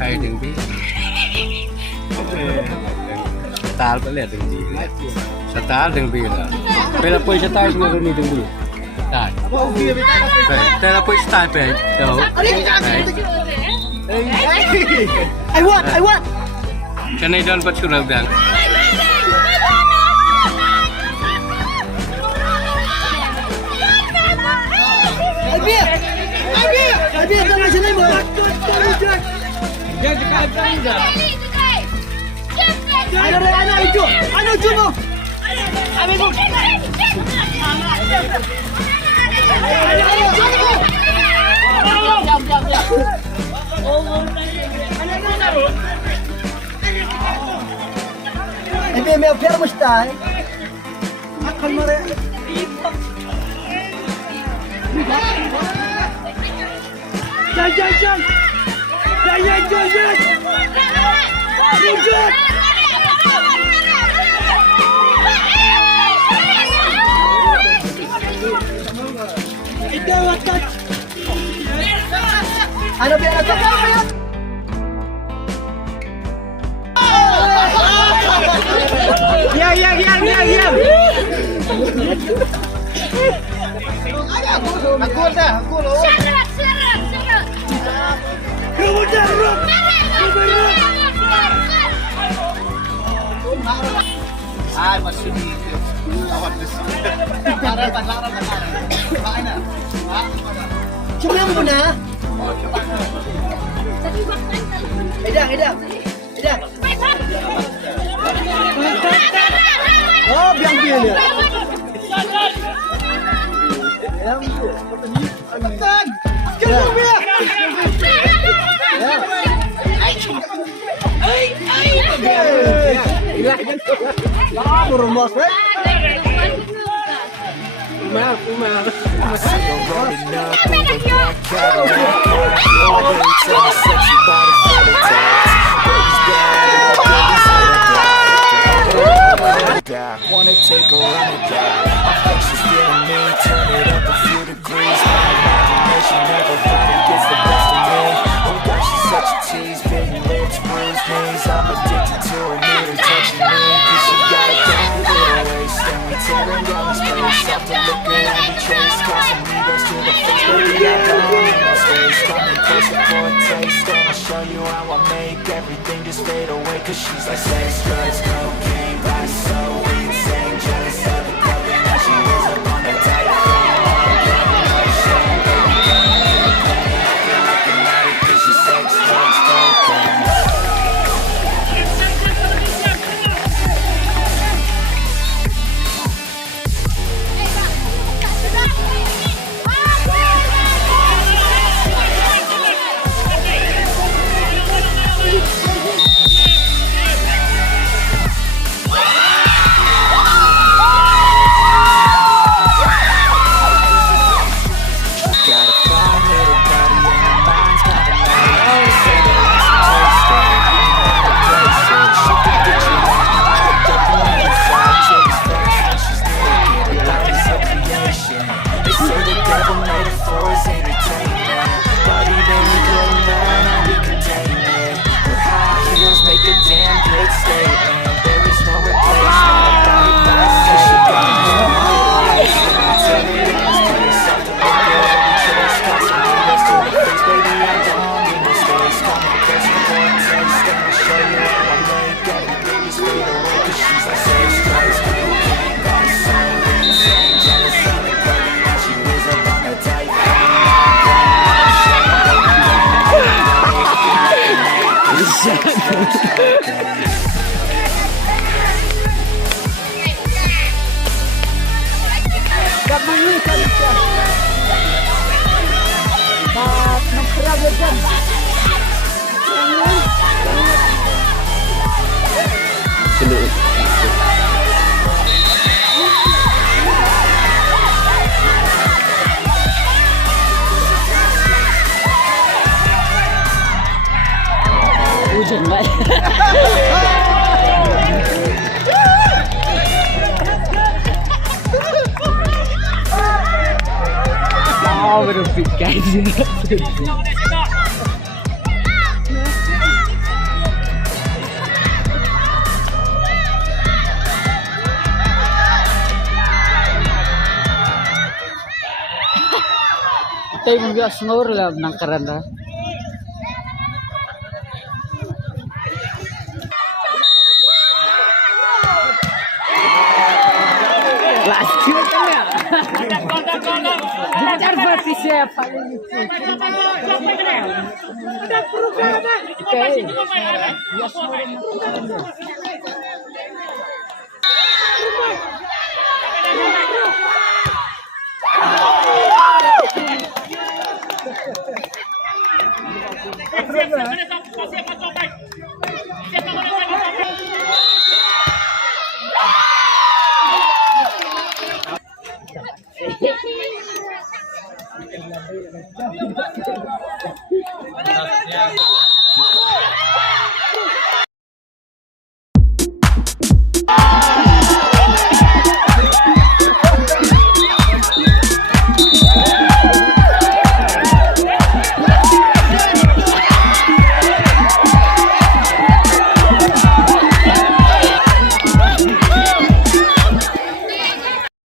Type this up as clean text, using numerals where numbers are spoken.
Hay đừng biết Star vẫn là đừng gì Star đừng biết là bây giờ quay star chúng tôi đừng biết Star đây là quay star về đâu I want cái này đơn bắt chụp được bạn I biết đang trên đây mà Anh know chưa không? Anh biết không? Anh biết mèo phèo mà stai. Không mà đấy. Jangan. Ano biar aja kamu ya? Ya. Aku loh. Syarat. Kemudian rock. Ay, masih awat besi. Laran. Mana? Cuma muna. Edang. Oh, biang ya. Cepetan. Kau biar. Wanna take a run at that? I think she's feeling me. Turn it up a few degrees. My imagination never really gets the best of me. Oh gosh, she's such a tease. Bitten lips, bruised knees. I'm addicted to her, need her touching me. Cause she got it down with her waist. And we tearing down this place. Off the liquor and we trace. Crossing needles to the face. Baby, I don't need no space. Come and closer for a taste. And I'll show you how I make everything just fade away. Cause she's like sex, drugs, cocaine, vice, so insane. Jealous of the clothing that she wears up on her tight. She's sex, drugs, cocaine. Gak mengikat ikan. Bat nongkrong aja. Seluruh hujan bay. Oh, berubah guys. tayo mong biya sunor lang ng karanda. Last year ka na. Bukar berarti siapa ini?